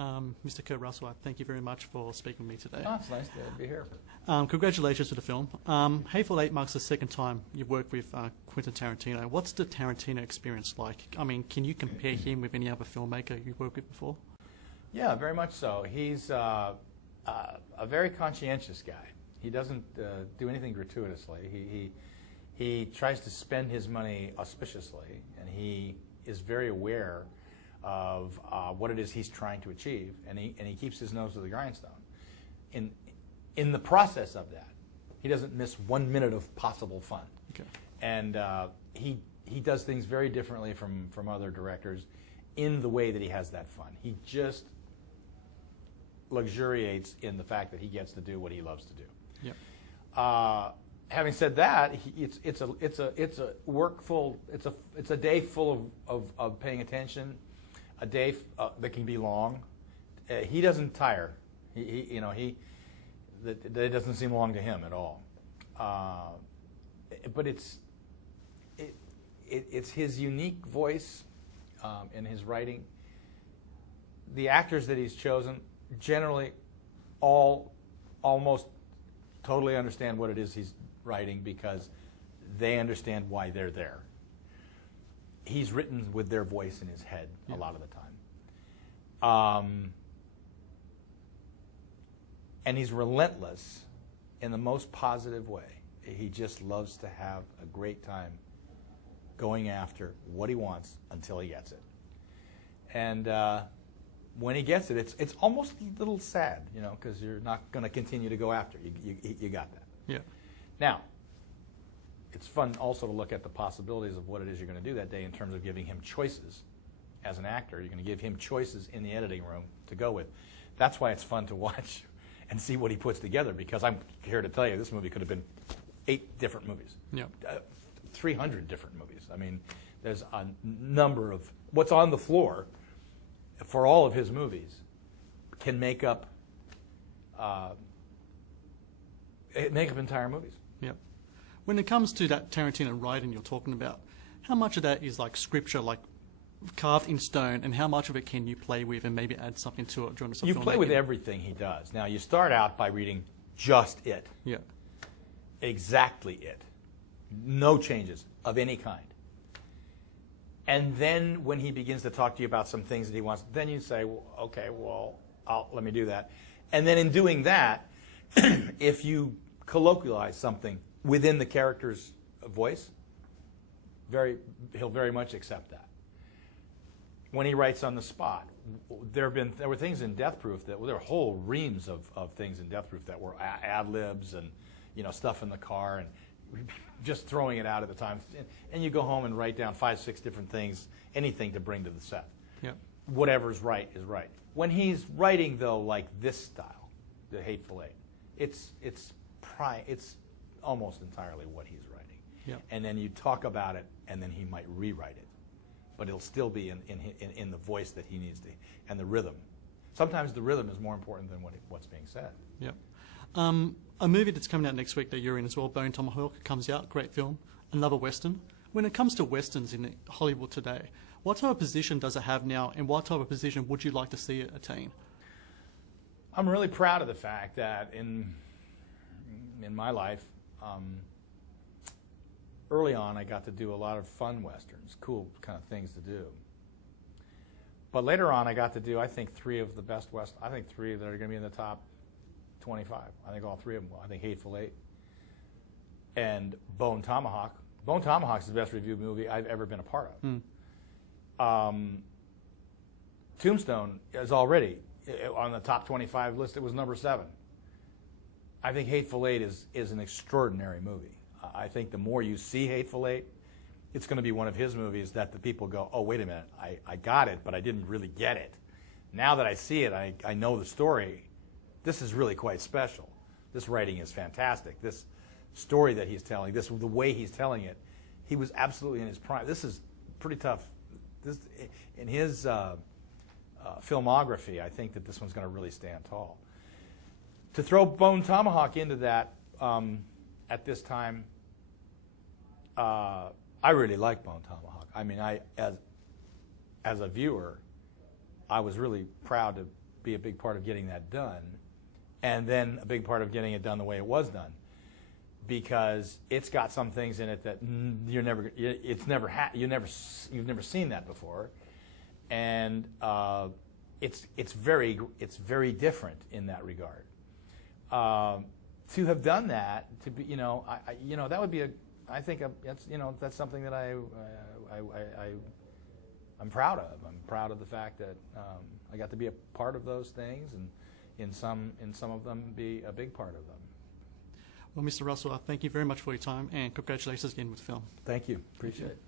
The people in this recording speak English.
Mr. Kurt Russell, thank you very much for speaking with me today. Oh, it's nice to be here. Congratulations to the film. Hateful Eight marks the second time you've worked with Quentin Tarantino. What's the Tarantino experience like? I mean, can you compare him with any other filmmaker you've worked with before? Yeah, very much so. He's a very conscientious guy. He doesn't do anything gratuitously. He tries to spend his money auspiciously, and he is very aware of what it is he's trying to achieve, and he keeps his nose to the grindstone. In the process of that, he doesn't miss 1 minute of possible fun. Okay. And he does things very differently from other directors in the way that he has that fun. He just luxuriates in the fact that he gets to do what he loves to do. Yep. Having said that, it's a day full of paying attention, a day that can be long. He doesn't tire. That doesn't seem long to him at all. But it's his unique voice in his writing. The actors that he's chosen generally almost totally understand what it is he's writing because they understand why they're there. He's written with their voice in his head a lot of the time. And he's relentless in the most positive way. He just loves to have a great time going after what he wants until he gets it. And when he gets it, it's almost a little sad, because you're not going to continue to go after it. You got that. Yeah. Now, it's fun also to look at the possibilities of what it is you're going to do that day in terms of giving him choices. As an actor, you're going to give him choices in the editing room to go with. That's why it's fun to watch and see what he puts together, because I'm here to tell you this movie could have been 8 different movies. Yeah. 300 different movies. I mean, there's a number of what's on the floor for all of his movies can make up entire movies. Yep. When it comes to that Tarantino writing you're talking about, how much of that is like scripture, like carved in stone, and how much of it can you play with and maybe add something to it during the You play with everything he does. Now, you start out by reading just it. Yeah. Exactly it. No changes of any kind. And then when he begins to talk to you about some things that he wants, then you say, well, okay, well, let me do that. And then in doing that, if you colloquialize something within the character's voice, he'll very much accept that. When he writes on the spot, there were things in Death Proof there were whole reams of things in Death Proof that were ad-libs and stuff in the car and just throwing it out at the time. And you go home and write down 5, 6 different things, anything to bring to the set. Yep. Whatever's right is right. When he's writing, though, like this style, the Hateful Eight, it's almost entirely what he's writing. Yep. And then you talk about it, and then he might rewrite it. But it'll still be in the voice that he needs to, and the rhythm. Sometimes the rhythm is more important than what's being said. Yep. A movie that's coming out next week that you're in as well, Bone Tomahawk, comes out. Great film. Another Western. When it comes to Westerns in Hollywood today, what type of position does it have now, and what type of position would you like to see it attain? I'm really proud of the fact that in my life, early on, I got to do a lot of fun Westerns, cool kind of things to do. But later on, I got to do, I think, 3 of the best I think 3 that are going to be in the top 25. I think all 3 of them will. I think Hateful Eight and Bone Tomahawk. Bone Tomahawk is the best reviewed movie I've ever been a part of. Tombstone is already on the top 25 list. It was number 7. I think Hateful Eight is an extraordinary movie. I think the more you see Hateful Eight, it's going to be one of his movies that the people go, oh, wait a minute, I got it, but I didn't really get it. Now that I see it, I know the story. This is really quite special. This writing is fantastic. This story that he's telling, the way he's telling it, he was absolutely in his prime. This is pretty tough. In his filmography, I think that this one's going to really stand tall. To throw Bone Tomahawk into that at this time, I really like Bone Tomahawk. I mean, as a viewer, I was really proud be a big part of getting that done, and then a big part of getting it done the way it was done, because it's got some things in it that you've never seen that before, and it's very different in that regard. To have done that, to be, that would be that's something that I'm proud of. I'm proud of the fact that I got to be a part of those things, and in some of them be a big part of them. Well, Mr. Russell, thank you very much for your time, and congratulations again with the film. Thank you. Appreciate it.